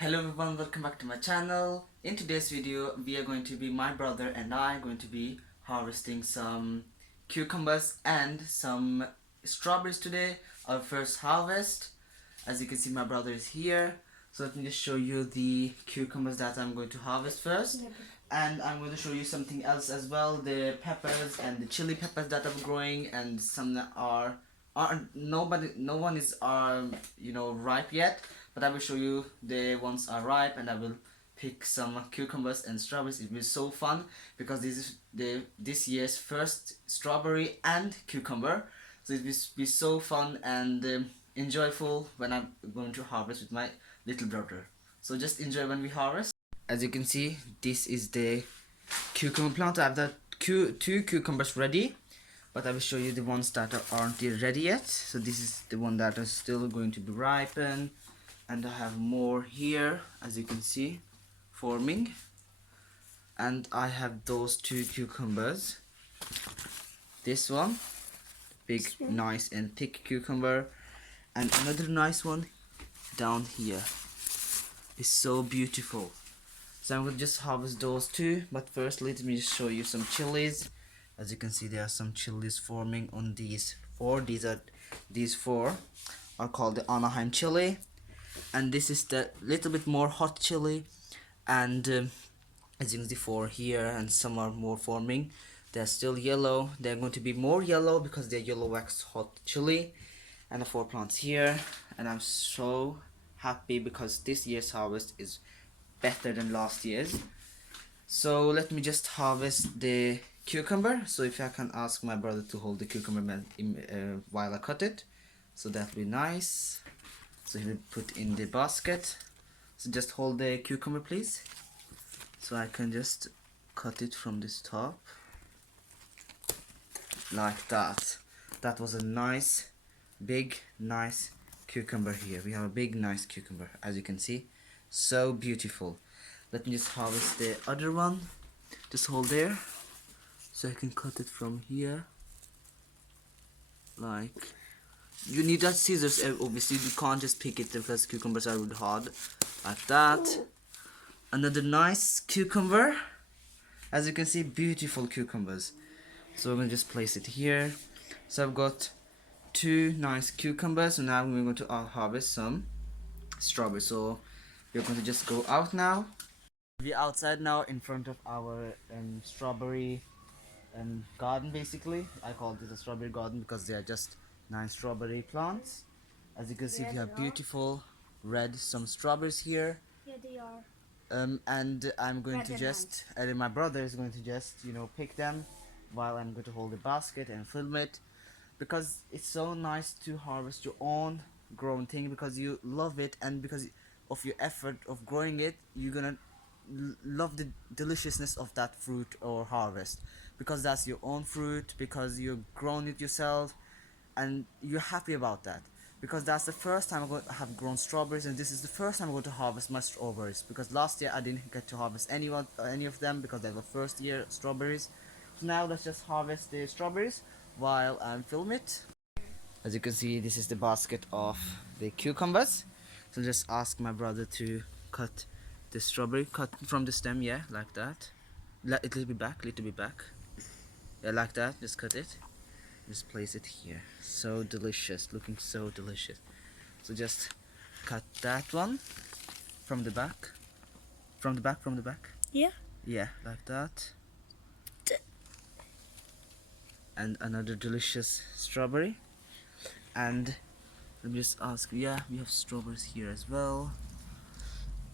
Hello everyone, welcome back to my channel. In today's video, my brother and I going to be harvesting some cucumbers and some strawberries today. Our first harvest. As you can see, my brother is here. So let me just show you the cucumbers that I'm going to harvest first. And I'm going to show you something else as well, the peppers and the chili peppers that are growing, and some that no one is ripe yet, but I will show you the ones are ripe, and I will pick some cucumbers and strawberries. It will be so fun because this is this year's first strawberry and cucumber, so it will be so fun and enjoyable when I'm going to harvest with my little brother. So just enjoy when we harvest. As you can see, this is the cucumber plant. I have the two cucumbers ready, but I will show you the ones that aren't ready yet. So this is the one that is still going to be ripened, and I have more here, as you can see, forming. And I have those two cucumbers. This one, big, nice and thick cucumber, and another nice one down here. It's so beautiful. So I'm going to just harvest those two, but first let me just show you some chilies. As you can see, there are some chilies forming on these four. These four are called the Anaheim Chile, and this is the little bit more hot chili. And as you can see, four here, and some are more forming. They're still yellow. They're going to be more yellow because they're yellow wax hot chili. And the four plants here, and I'm so happy because this year's harvest is better than last year's. So let me just harvest the cucumber. So if I can ask my brother to hold the cucumber while I cut it, so that will be nice. So he will put in the basket. So just hold the cucumber, please, so I can just cut it from this top like that. That was a nice big nice cucumber. Here we have a big nice cucumber, as you can see, so beautiful. Let me just harvest the other one. Just hold there so I can cut it from here. Like, you need that scissors, obviously you can't just pick it because cucumbers are really hard. Like that. Another nice cucumber. As you can see, beautiful cucumbers. So I'm gonna just place it here. So I've got two nice cucumbers, and now we're going to harvest some strawberries. So we're going to just go out now. We're outside now in front of our strawberry garden. Basically, I call this a strawberry garden because they are just 9 strawberry plants. As you can see, we have beautiful red some strawberries here. Yeah, they are. And I'm going to just, and my brother is going to just, pick them while I'm going to hold the basket and film it, because it's so nice to harvest your own grown thing, because you love it, and because of your effort of growing it, you're gonna love the deliciousness of that fruit or harvest, because that's your own fruit, because you've grown it yourself and you're happy about that. Because that's the first time I'm going to have grown strawberries, and this is the first time I'm going to harvest my strawberries, because last year I didn't get to harvest any of them because they were first year strawberries. So now let's just harvest the strawberries while I film it. As you can see, this is the basket of the cucumbers. So just ask my brother to cut the strawberry, cut from the stem, yeah, like that. Little bit back, yeah, like that. Just cut it. Just place it here. So delicious, looking so delicious. So just cut that one from the back. From the back. Yeah. Yeah, like that. And another delicious strawberry. And let me just ask, yeah, we have strawberries here as well.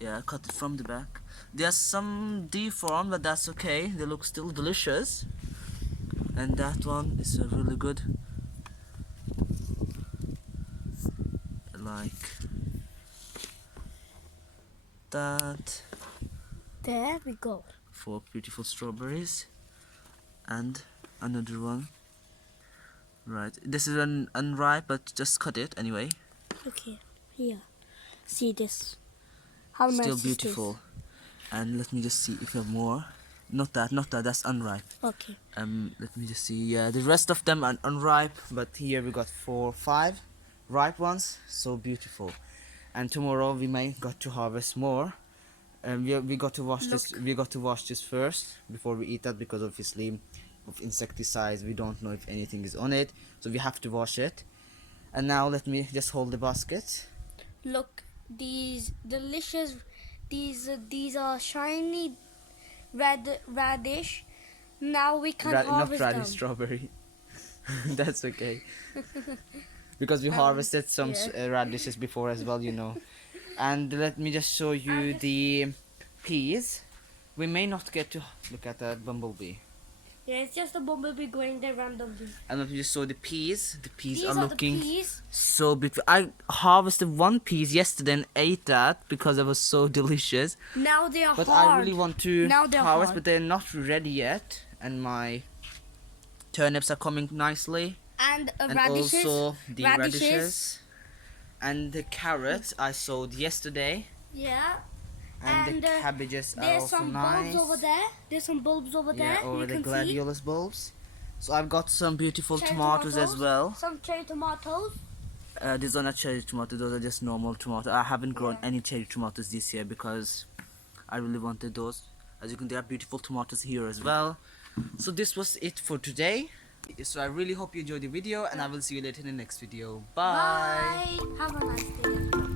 Yeah, cut it from the back. There's some deformed, but that's okay. They look still delicious. And that one is a really good, like that. There we go. 4 beautiful strawberries, and another one. Right, this is an unripe, but just cut it anyway. Okay, here. See this. How nice Still is beautiful. this? And let me just see if we have more. Not that, that's unripe. Okay. Let me just see. Yeah, the rest of them are unripe, but here we got 4, 5 ripe ones. So beautiful. and tomorrow we may got to harvest more. We got to wash this. We got to wash this first before we eat that, because obviously of insecticides we don't know if anything is on it, so we have to wash it. And now let me just hold the basket. Look, these delicious. These are shiny, radish. Now we can Not harvest radish, them. strawberry. That's okay. Because we harvested some radishes before as well, you know. And let me just show you the peas. We may not get to look at that bumblebee. Yeah, it's just a bumblebee going there randomly. And let me just show the peas. The peas These are looking the peas. so beautiful. I harvested one piece yesterday and ate that because it was so delicious. Now they are But hard. I really want to Now they're harvest, hard. but they're not ready yet. And my turnips are coming nicely. And And radishes. also the radishes. And the carrots I sowed yesterday. Yeah. And the cabbages are There's also some nice. bulbs over there. There's some bulbs over there. Yeah, over you the can gladiolus bulbs. So I've got some beautiful Cherry tomatoes as well. Some cherry tomatoes. These are not cherry tomatoes, those are just normal tomatoes. I haven't grown any cherry tomatoes this year because I really wanted those. As you can see, there are beautiful tomatoes here as well. So this was it for today. So I really hope you enjoyed the video, and I will see you later in the next video. Bye. Bye. Have a nice day.